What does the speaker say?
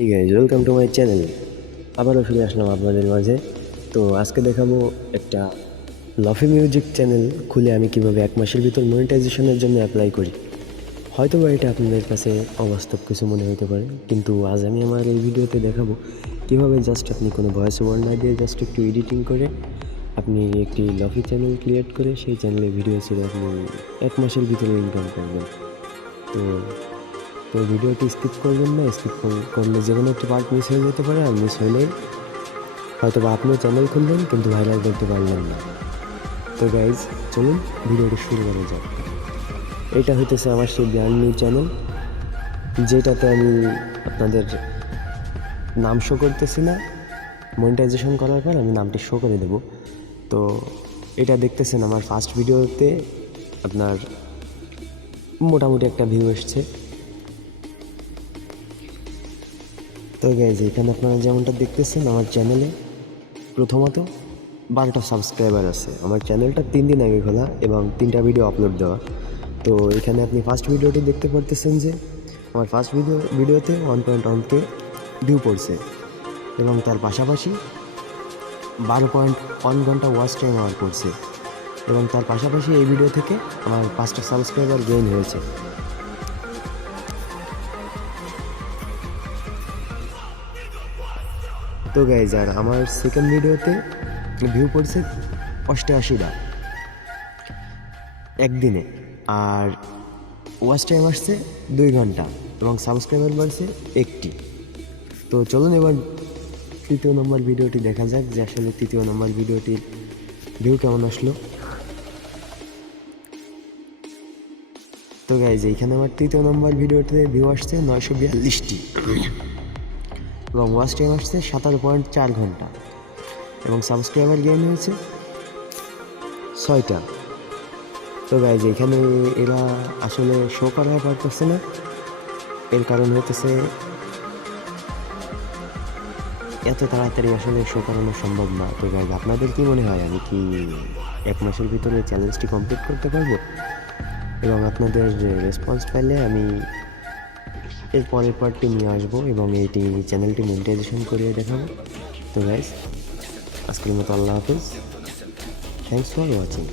এই guys welcome to my channel. আবারও ফিরে আসলাম আপনাদের মাঝে। তো আজকে দেখাবো একটা লফি মিউজিক চ্যানেল খুলে আমি কিভাবে 1 মাসের ভিতর মনিটাইজেশনের জন্য অ্যাপ্লাই করি। হয়তো বা এটা আপনাদের কাছে অবাস্তব কিছু মনে হতে পারে, কিন্তু আজ আমি আমার এই ভিডিওতে দেখাবো কিভাবে জাস্ট আপনি কোনো ভয়েস ওভার না দিয়ে জাস্ট একটু এডিটিং করে আপনি একটি লফি চ্যানেল ক্রিয়েট করে সেই চ্যানেলে ভিডিও ছেড়ে আপনি 1 মাসের ভিতরে ইনকাম করবেন। তো তো ভিডিওটি স্কিপ করবেন না। স্কিপ করলে যে কোনো একটি পার্ট মিস হয়ে যেতে পারে, আর মিস হলেই হয়তো বা আপনিও চ্যানেল খুললেন কিন্তু ভাইরাল করতে পারলেন না। তো গাইজ চলুন ভিডিওটি শুরু করা যাক। এটা হইতেছে আমার সেই ব্র্যান্ড নিউ চ্যানেল, যেটাতে আমি আপনাদের নাম শো করতেছি না। মনিটাইজেশন করার পর আমি নামটি শো করে দেব। তো এটা দেখতেছেন আমার ফার্স্ট ভিডিওতে আপনার মোটামুটি একটা ভিউ এসছে। তো গাইজ এখানে আপনারা যেমনটা দেখতেছেন আমার চ্যানেলে প্রথমত 12টা সাবস্ক্রাইবার আছে। আমার চ্যানেলটা 3 দিন আগে খোলা এবং 3টা ভিডিও আপলোড দেওয়া। তো এখানে আপনি ফার্স্ট ভিডিওটি দেখতে পারতেছেন যে আমার ফার্স্ট ভিডিওতে 1.1K ভিউ পড়ছে এবং তার পাশাপাশি 12.1 ঘন্টা ওয়াচ টাইম আমার পড়ছে এবং তার পাশাপাশি এই ভিডিও থেকে আমার 5টা সাবস্ক্রাইবার গেইন হয়েছে। তো গাইজ আর আমার সেকেন্ড ভিডিওতে ভিউ পড়ছে 88টা একদিনে, আর ওয়াচ টাইম আসছে 2 ঘন্টা এবং সাবস্ক্রাইবার বাড়ছে 1টি। তো চলুন এবার তৃতীয় নম্বর ভিডিওটি দেখা যাক যে আসলে তৃতীয় নম্বর ভিডিওটির ভিউ কেমন আসলো। তো গাইজ এইখানে আমার তৃতীয় নম্বর ভিডিওতে ভিউ আসছে 942টি এবং ওয়াচ টাইম আসছে 17.4 ঘন্টা এবং সাবস্ক্রাইবার গেইন হয়েছে 6টা। তো গাইজ এখানে এরা আসলে শো করা পারতেছে না, এর কারণ হতেছে এত তাড়াতাড়ি আসলে শো করানো সম্ভব না। তো গাইজ আপনাদের কি মনে হয় আমি কি 1 মাসের ভিতরে চ্যালেঞ্জটি কমপ্লিট করতে পারবো? এবং আপনাদের রেসপন্স পেলে আমি এর পরের পার্টটি নিয়ে আসবো এবং এইটি চ্যানেলটি মনিটাইজেশন করিয়ে দেখাবো। তো গাইজ আজকের মতো আল্লাহ হাফেজ, থ্যাংকস ফর ওয়াচিং।